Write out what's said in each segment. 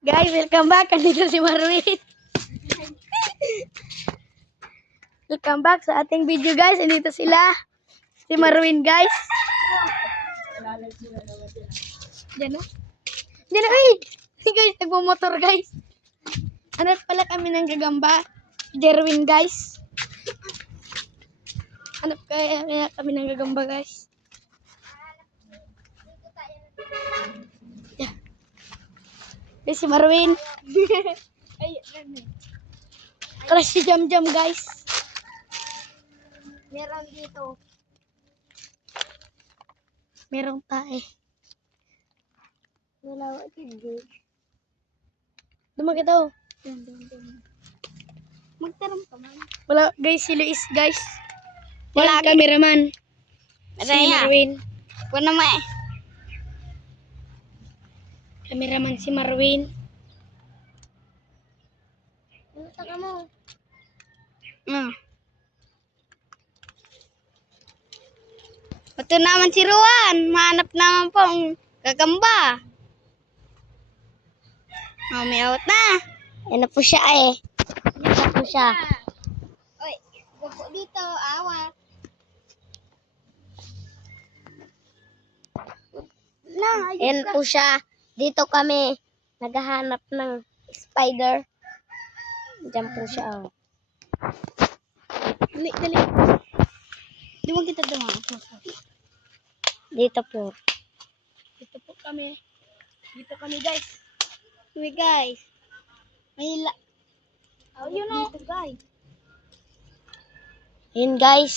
Guys, welcome back. Andito si Marwin. Welcome back sa ating video, guys. Andito sila. Si Marwin, guys. Diyan na. Diyan na, wait. Guys, nagmumotor, guys. Ano pala kami ng gagamba? Jerwin, guys. Hanap kaya kami ng gagamba, guys. Yeah. Si Marwin. Crush si Jam-Jam, guys. Meron dito. Merong tae. Wala hindi. Lumaki daw. Magtarong pa man. Wala, guys, si Luis, guys. Wala cameraman. Si Raya. Marwin. Wala ma eh. Cameraman si Marwin. Ano taka mo? Ito naman si Ruan. Mahanap naman pong gagamba. Oh, may out na. Yan na po siya eh. Yan na po siya. Oy, gupo dito. Awa. Yan po siya. Dito kami naghahanap ng spider. Diyan po siya. Oh. Dali, dali. Di mo kita dumaan. Dito po. Dito po kami. Dito kami, guys. Uy, guys. May Oh, you know. Dito, guys. Yun, guys.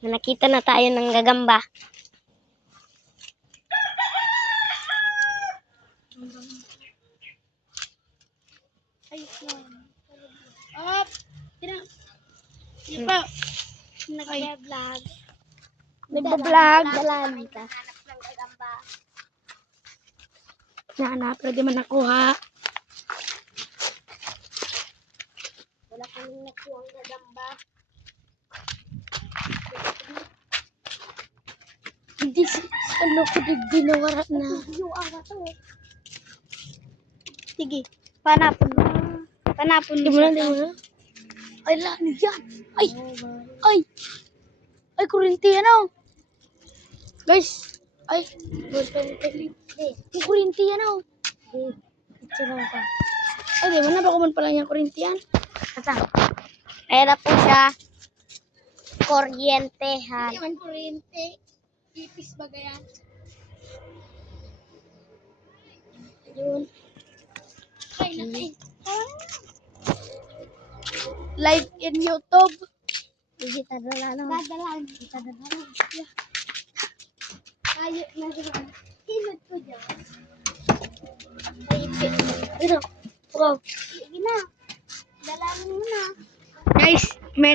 Nakita na tayo ng gagamba. Ayos na. Up! Tira. Sige pa. Nag-vlog. Nagba-vlog. Dalan ka. Hanap ng gagamba. Na, pwede man nakuha. Wala kaming nakuha ang gagamba. Hindi ano ko ginawa na. Yung aga to. Sige. Panapon mo. Panapon Di mo na, di mo na. Ay, lani yan. Ay! Ay! Ay, kurinti yan oh. Guys. Ay. Yung kurinti yan oh. Itsura ka. Ay, di mo na. Baka man pala yung kurinti yan. Asa? Ayan na po siya. Kuryentehan. Hindi man kurinti. Ipis ba ganyan? Yun. Ay, nakay. Live in YouTube. Hindi tadala no. Dadalan. Tadala. Tayo na siya. Hinod ko dyan. Ay, Ito. Wow. sige na. Dalanin mo na. Guys, may